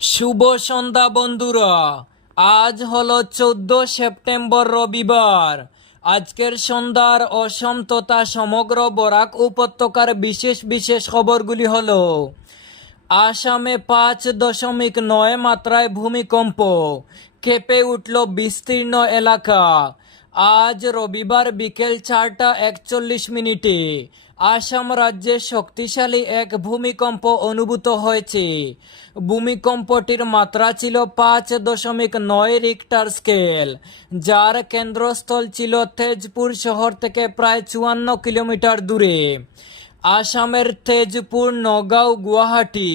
শুভ সন্ধ্যা, বন্ধুরা। আজ হলো চোদ্দ সেপ্টেম্বর, রবিবার। আজকের সন্ধ্যার অসম তথা সমগ্র বরাক উপত্যকার বিশেষ বিশেষ খবরগুলি হলো, আসামে পাঁচ দশমিক নয় মাত্রায় ভূমিকম্প, কেঁপে উঠল বিস্তীর্ণ এলাকা আজ রবিবার বিকেল চারটা একচল্লিশ মিনিটে আসাম রাজ্যে শক্তিশালী এক ভূমিকম্প অনুভূত হয়েছে। ভূমিকম্পটির মাত্রা ছিল পাঁচ দশমিক নয় রিক্টার স্কেল যার কেন্দ্রস্থল ছিল তেজপুর শহর থেকে প্রায় চুয়ান্ন কিলোমিটার দূরে। আসামের তেজপুর, নগাঁও, গুয়াহাটি,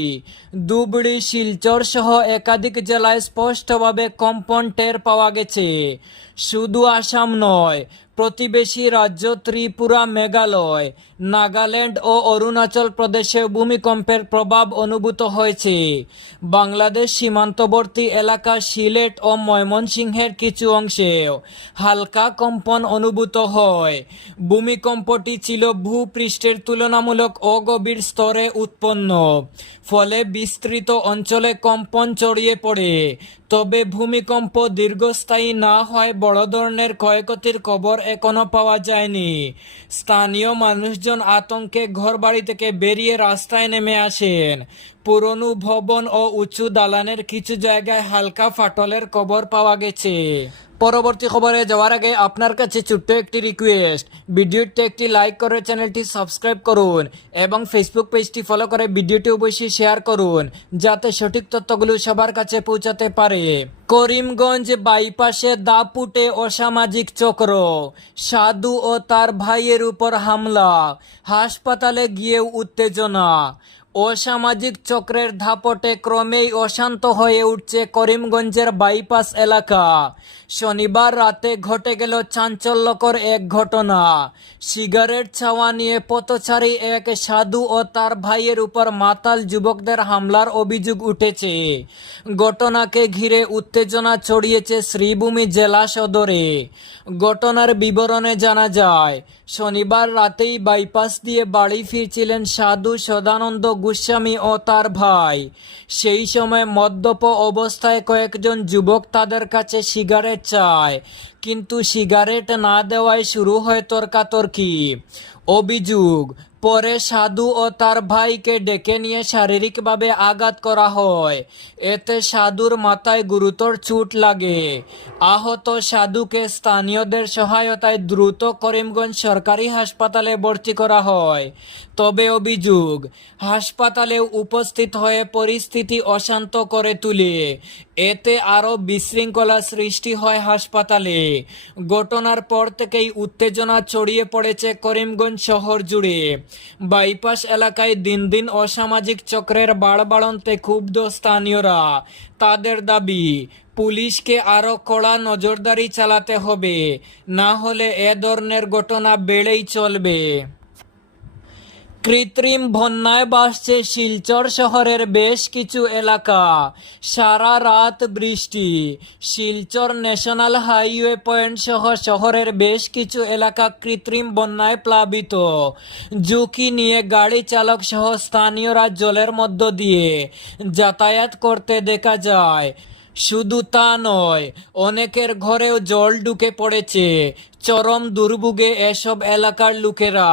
ধুবড়ি, শিলচর সহ একাধিক জেলায় স্পষ্টভাবে কম্পন টের পাওয়া গেছে। শুধু আসাম নয়, প্রতিবেশী রাজ্য ত্রিপুরা, মেঘালয় নাগাল্যান্ড ও অরুণাচল প্রদেশে ভূমিকম্পের প্রভাব অনুভূত হয়েছে। বাংলাদেশ সীমান্তবর্তী এলাকা সিলেট ও ময়মনসিংহের কিছু অংশে হালকা কম্পন অনুভূত হয়। ভূমিকম্পটি ছিল ভূপৃষ্ঠের তুলনামূলক অগভীর স্তরে উৎপন্ন, ফলে বিস্তৃত অঞ্চলে কম্পন ছড়িয়ে পড়ে। তবে ভূমিকম্প দীর্ঘস্থায়ী না হয় বড় ধরনের ক্ষয়ক্ষতির খবর এখনও পাওয়া যায়নি। স্থানীয় মানুষজন আতঙ্কে ঘরবাড়ি থেকে বেরিয়ে রাস্তায় নেমে আসেন। পুরনো ভবন ও উঁচু দালানের কিছু জায়গায় হালকা ফাটলের কবর পাওয়া গেছে। পরবর্তী খবরে যাওয়ার আগে আপনার কাছে ছোট্ট একটি রিকোয়েস্ট ভিডিওটি একটি লাইক করে চ্যানেলটি সাবস্ক্রাইব করুন এবং ফেসবুক পেজটি ফলো করে ভিডিওটি অবশ্যই শেয়ার করুন, যাতে সঠিক তথ্যগুলো সবার কাছে পৌঁছাতে পারে। করিমগঞ্জ বাইপাসে দাপুটে অসামাজিক চক্র। সাধু ও তার ভাইয়ের উপর হামলা। হাসপাতালে গিয়েও উত্তেজনা। অসামাজিক চক্রের ধাপটে ক্রমেই অশান্ত হয়ে উঠছে করিমগঞ্জের বাইপাস এলাকা। শনিবার রাতে ঘটে গেল চাঞ্চল্যকর এক ঘটনা। সিগারেট ছাওয়া নিয়ে পথচারী এক সাধু ও তার ভাইয়ের উপর মাতাল যুবকদের হামলার অভিযোগ উঠেছে। ঘটনাকে ঘিরে উত্তেজনা ছড়িয়েছে শ্রীভূমি জেলা সদরে। ঘটনার বিবরণে জানা যায়, শনিবার রাতেই বাইপাস দিয়ে বাড়ি ফিরছিলেন সাধু সদানন্দ গোস্বামী ও তার ভাই। সেই সময় মদ্যপ অবস্থায় কয়েকজন যুবক তাদের কাছে সিগারেট চায়। কিন্তু সিগারেট না দেওয়ায় শুরু হয় তর্কাতর্কি অভিযোগ, পরে সাধু ও তার ভাইকে ডেকে নিয়ে শারীরিকভাবে আঘাত করা হয়। এতে সাধুর মাথায় গুরুতর চোট লাগে। আহত সাধুকে স্থানীয়দের সহায়তায় দ্রুত করিমগঞ্জ সরকারি হাসপাতালে ভর্তি করা হয়। তবে অভিযোগ হাসপাতালে উপস্থিত হয়ে পরিস্থিতি অশান্ত করে তুলে। এতে আরও বিশৃঙ্খলা সৃষ্টি হয় হাসপাতালে। ঘটনার পর থেকেই উত্তেজনা ছড়িয়ে পড়েছে করিমগঞ্জ শহর জুড়ে। বাইপাস এলাকায় দিন দিন অসামাজিক চক্রের বাড়বাড়ন্তে ক্ষুব্ধ স্থানীয়রা। তাদের দাবি, পুলিশকে আরও কড়া নজরদারি চালাতে হবে, না হলে এ ধরনের ঘটনা বেড়েই চলবে। কৃত্রিম বন্যায় বাসছে শিলচর শহরের বেশ কিছু এলাকা। সারা রাত বৃষ্টি। শিলচর ন্যাশনাল হাইওয়ে পয়েন্ট সহ শহরের বেশ কিছু এলাকা কৃত্রিম বন্যায় প্লাবিত। ঝুঁকি নিয়ে গাড়ি চালক সহ স্থানীয়রা জলের মধ্য দিয়ে যাতায়াত করতে দেখা যায়। শুধু তা নয়, অনেকের ঘরেও জল ঢুকে পড়েছে। চরম দুর্ভোগে এসব এলাকার লোকেরা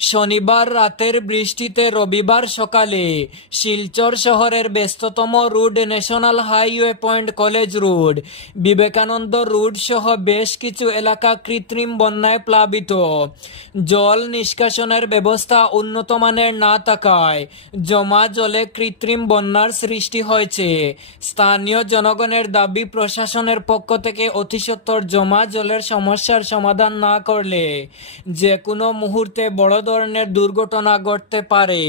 শনিবার রাতের বৃষ্টিতে রবিবার সকালে শিলচর শহরের ব্যস্ততম road national highway point college road, Vivekananda road সহ বেশ কিছু এলাকা কৃত্রিম বন্যায় প্লাবিত। জল নিষ্কাশনের ব্যবস্থা উন্নত মানের না থাকায় জমা জলে কৃত্রিম বন্যার সৃষ্টি হয়েছে। স্থানীয় জনগণের দাবি, প্রশাসনের পক্ষ থেকে অতিসত্বর জমা জলের সমস্যার সমাধান না করলে যে কোনো মুহূর্তে বড় ধরনের দুর্ঘটনা ঘটতে পারে।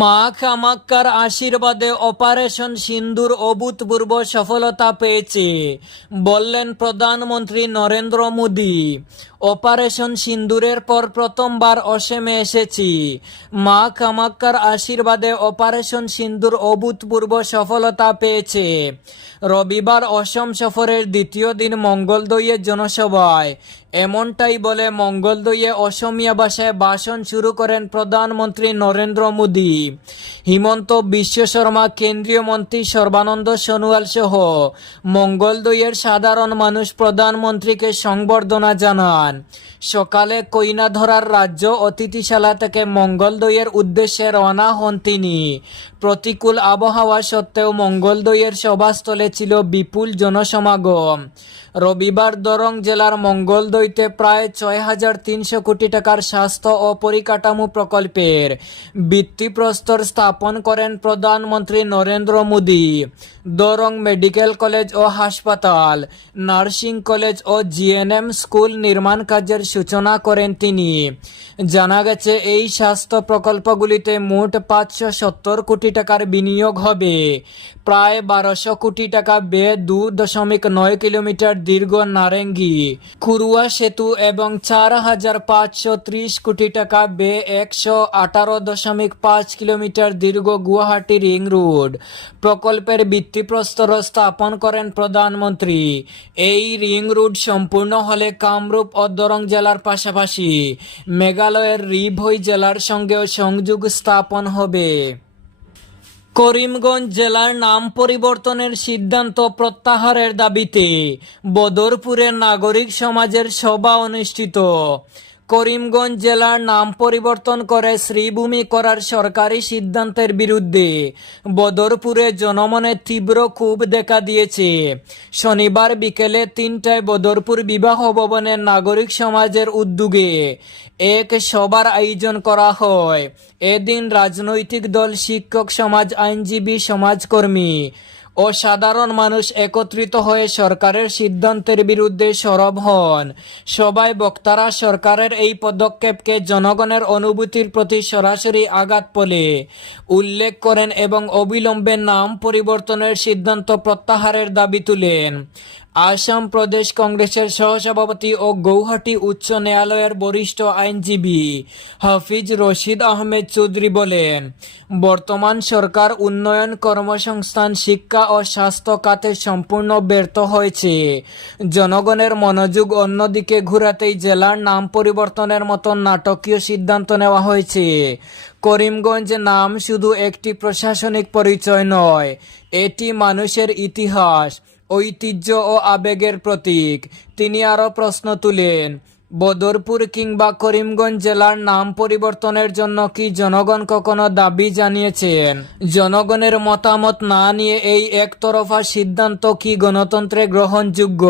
মা কামাক্কার আশীর্বাদে অপারেশন সিন্ধুর অভূতপূর্ব সফলতা পেয়েছে, বললেন প্রধানমন্ত্রী নরেন্দ্র মোদী। অপারেশন সিন্দুরের পর প্রথমবার অসীমে এসেছি। মা কামাক্কার আশীর্বাদে অপারেশন সিন্দুর অভূতপূর্ব সফলতা পেয়েছে। রবিবার অসম সফরের দ্বিতীয় দিন মঙ্গলদৈয়ে জনসভায়। এমনটাই বলে মঙ্গলদৈয়ে অসমীয়া ভাষায় ভাষণ শুরু করেন প্রধানমন্ত্রী নরেন্দ্র মোদী। হিমন্ত বিশ্ব শর্মা, কেন্দ্রীয় মন্ত্রী সর্বানন্দ সোনোয়াল সহ মঙ্গলদৈয়ের সাধারণ মানুষ প্রধানমন্ত্রীকে সংবর্ধনা জানান সকালে কইনা ধরার রাজ্য অতিথিশালা থেকে মঙ্গলদৈয়ের উদ্দেশ্যে রওনা হন তিনি। প্রতিকূল আবহাওয়া সত্ত্বেও মঙ্গলদৈয়ের সভাস্থলে ছিল বিপুল জনসমাগম। রবিবার দরং জেলার মঙ্গলদৈতে প্রায় ছয় হাজার তিনশো কোটি টাকার স্বাস্থ্য ও পরিকাঠামো প্রকল্পের ভিত্তিপ্রস্তর স্থাপন করেন প্রধানমন্ত্রী নরেন্দ্র মোদী। দরং মেডিকেল কলেজ ও হাসপাতাল, নার্সিং কলেজ ও জিএনএম স্কুল নির্মাণ কাজের সূচনা করেন তিনি। জানা গেছে, এই স্বাস্থ্য প্রকল্পগুলিতে মোট পাঁচশো সত্তর কোটি টাকার বিনিয়োগ হবে। প্রায় বারোশো কোটি টাকা ব্যয়ে দু দশমিক নয় কিলোমিটার দীর্ঘ নারেঙ্গি। কুরুয়া সেতু এবং চার হাজার পাঁচশো ত্রিশ কোটি টাকা ব্যয়ে একশো আঠারো দশমিক পাঁচ কিলোমিটার দীর্ঘ গুয়াহাটি রিং রোড। প্রকল্পের ভিত্তিপ্রস্তর স্থাপন করেন প্রধানমন্ত্রী। এই রিং রোড সম্পূর্ণ হলে কামরূপ ও দরং জেলার পাশাপাশি মেঘালয়ের রিভই জেলার সঙ্গেও সংযোগ স্থাপন হবে। করিমগঞ্জ জেলার নাম পরিবর্তনের সিদ্ধান্ত প্রত্যাহারের দাবিতে বদরপুরের নাগরিক সমাজের সভা অনুষ্ঠিত। করিমগঞ্জ জেলার নাম পরিবর্তন করে শ্রীভূমি করার সরকারি সিদ্ধান্তের বিরুদ্ধে বদরপুরে জনমনে তীব্র ক্ষোভ দেখা দিয়েছে। শনিবার বিকেলে তিনটায় বদরপুর বিবাহ ভবনের নাগরিক সমাজের উদ্যোগে এক সভার আয়োজন করা হয়। এদিন রাজনৈতিক দল শিক্ষক, সমাজ আইনজীবী, সমাজকর্মী ও সাধারণ মানুষ একত্রিত হয়ে সরকারের সিদ্ধান্তের বিরুদ্ধে সরব হন। সবাই বক্তারা সরকারের এই পদক্ষেপকে জনগণের অনুভূতির প্রতি সরাসরি আঘাত বলে উল্লেখ করেন এবং অবিলম্বে নাম পরিবর্তনের সিদ্ধান্ত প্রত্যাহারের দাবি তুলেন। আসাম প্রদেশ কংগ্রেসের সহসভাপতি ও গৌহাটি উচ্চ ন্যায়ালয়ের বরিষ্ঠ আইনজীবী হাফিজ রশিদ আহমেদ চৌধুরী বলেন, বর্তমান সরকার উন্নয়ন কর্মসংস্থান, শিক্ষা ও স্বাস্থ্য খাতে সম্পূর্ণ ব্যর্থ হয়েছে। জনগণের মনোযোগ অন্যদিকে ঘুরাতেই জেলার নাম পরিবর্তনের মতো নাটকীয় সিদ্ধান্ত নেওয়া হয়েছে। করিমগঞ্জ নাম শুধু একটি প্রশাসনিক পরিচয় নয়, এটি মানুষের ইতিহাস। ঐতিহ্য ও আবেগের প্রতীক। তিনি আরও প্রশ্ন তুলেন বদরপুর কিংবা করিমগঞ্জ জেলার নাম পরিবর্তনের জন্য কি জনগণ কখনো দাবি জানিয়েছেন? জনগণের মতামত না নিয়ে এই একতরফা সিদ্ধান্ত কি গণতন্ত্রে গ্রহণযোগ্য?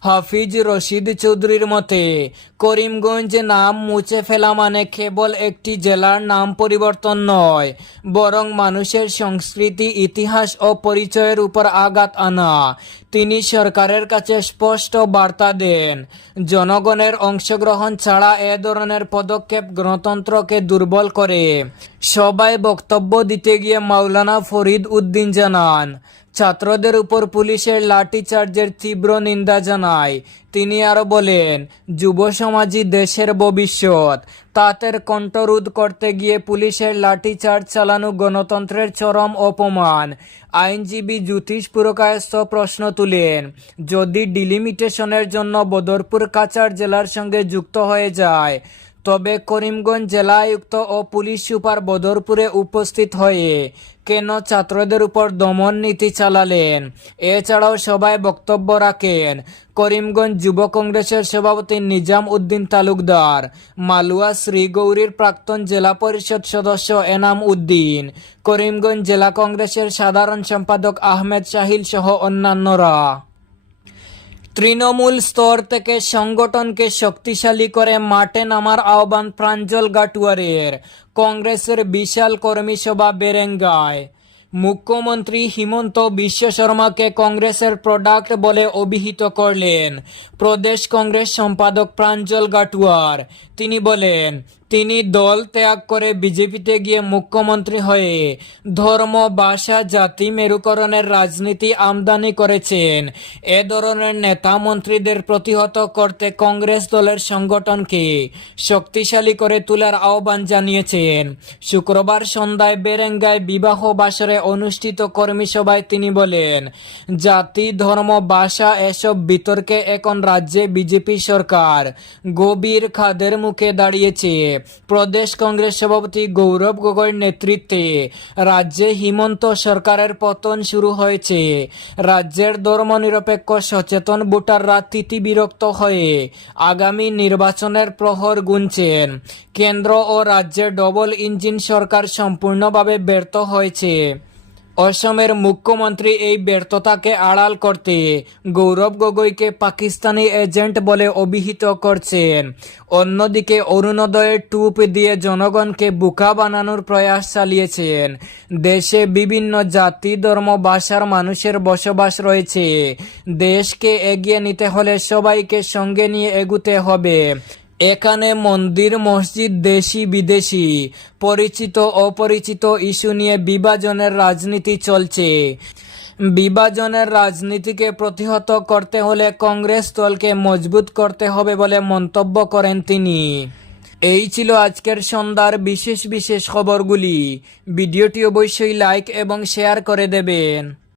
হাফিজ রশিদ চৌধুরীর মতে, করিমগঞ্জ নাম মুছে ফেলা মানে কেবল একটি জেলার নাম পরিবর্তন নয়, বরং মানুষের সংস্কৃতি, ইতিহাস ও পরিচয়ের উপর আঘাত আনা। তিনি সরকারের কাছে স্পষ্ট বার্তা দেন, জনগণের অংশগ্রহণ ছাড়া এ ধরনের পদক্ষেপ গণতন্ত্রকে দুর্বল করে। সবাই বক্তব্য দিতে গিয়ে মাওলানা ফরিদ উদ্দিন জানান ছাত্রদের উপর পুলিশের লাঠিচার্জের তীব্র নিন্দা জানায়। তিনি আরও বলেন, যুব সমাজই দেশের ভবিষ্যৎ। তাদের কণ্ঠরোধ করতে গিয়ে পুলিশের লাঠিচার্জ চালানো গণতন্ত্রের চরম অপমান। আইনজীবী জ্যোতিষ পুরকায়স্থ প্রশ্ন তুলেন, যদি ডিলিমিটেশনের জন্য বদরপুর কাচার জেলার সঙ্গে যুক্ত হয়ে যায় তবে করিমগঞ্জ জেলা আয়ুক্ত ও পুলিশ সুপার বদরপুরে উপস্থিত হয়ে কেন ছাত্রদের উপর দমন নীতি চালালেন? এছাড়াও সবাই বক্তব্য রাখেন করিমগঞ্জ যুব কংগ্রেসের সভাপতি নিজাম উদ্দিন তালুকদার, মালুয়া শ্রীগৌরীর প্রাক্তন জেলা পরিষদ সদস্য এনাম উদ্দিন, করিমগঞ্জ জেলা কংগ্রেসের সাধারণ সম্পাদক আহমেদ শাহিল সহ অন্যান্যরা। তৃণমূল স্তর থেকে সংগঠনকে শক্তিশালী করে মাঠে নামার আহ্বান প্রাঞ্জল গাটুয়ারের। কংগ্রেসের বিশাল কর্মী সভা বেরেঙ্গায়। মুখ্যমন্ত্রী হিমন্ত বিশ্ব শর্মাকে কংগ্রেসের প্রোডাক্ট বলে অভিহিত করলেন। প্রদেশ কংগ্রেস সম্পাদক প্রাঞ্জল গাটুয়ার। তিনি বলেন তিনি দল ত্যাগ করে বিজেপিতে গিয়ে মুখ্যমন্ত্রী হয়ে ধর্ম, ভাষা, জাতি মেরুকরণের রাজনীতি আমদানি করেছেন। এ ধরনের নেতা মন্ত্রীদের প্রতিহত করতে কংগ্রেস দলের সংগঠনকে শক্তিশালী করে তোলার আহ্বান জানিয়েছেন। শুক্রবার সন্ধ্যায় বেরেঙ্গায় বিবাহ বাসরে অনুষ্ঠিত কর্মী সভায় তিনি বলেন, জাতি, ধর্ম, ভাষা এসব বিতর্কে এখন রাজ্যে বিজেপি সরকার গভীর খাদের মুখে দাঁড়িয়েছে। প্রদেশ কংগ্রেস সভাপতি গৌরব গগৈর নেতৃত্বে রাজ্যে হিমন্ত সরকারের পতন শুরু হয়েছে। রাজ্যের ধর্মনিরপেক্ষ সচেতন ভোটাররা তিতি বিরক্ত হয়ে আগামী নির্বাচনের প্রহর গুনছেন। কেন্দ্র ও রাজ্যের ডবল ইঞ্জিন সরকার সম্পূর্ণভাবে ব্যর্থ হয়েছে। অসমের মুখ্যমন্ত্রী এই ব্যর্থতাকে আড়াল করতে গৌরব গগৈকে পাকিস্তানি এজেন্ট বলে অভিহিত করছেন। অন্যদিকে অরুণোদয়ের টুপ দিয়ে জনগণকে বোকা বানানোর প্রয়াস চালিয়েছেন। দেশে বিভিন্ন জাতি, ধর্ম, ভাষার মানুষের বসবাস রয়েছে। দেশকে এগিয়ে নিতে হলে সবাইকে সঙ্গে নিয়ে এগুতে হবে। এখানে মন্দির, মসজিদ, দেশি, বিদেশি, পরিচিত, অপরিচিত ইস্যু নিয়ে বিভাজনের রাজনীতি চলছে। বিভাজনের রাজনীতিকে প্রতিহত করতে হলে কংগ্রেস দলকে মজবুত করতে হবে বলে মন্তব্য করেন তিনি। এই ছিল আজকের সন্ধ্যার বিশেষ বিশেষ খবরগুলি। ভিডিওটি অবশ্যই লাইক এবং শেয়ার করে দেবেন।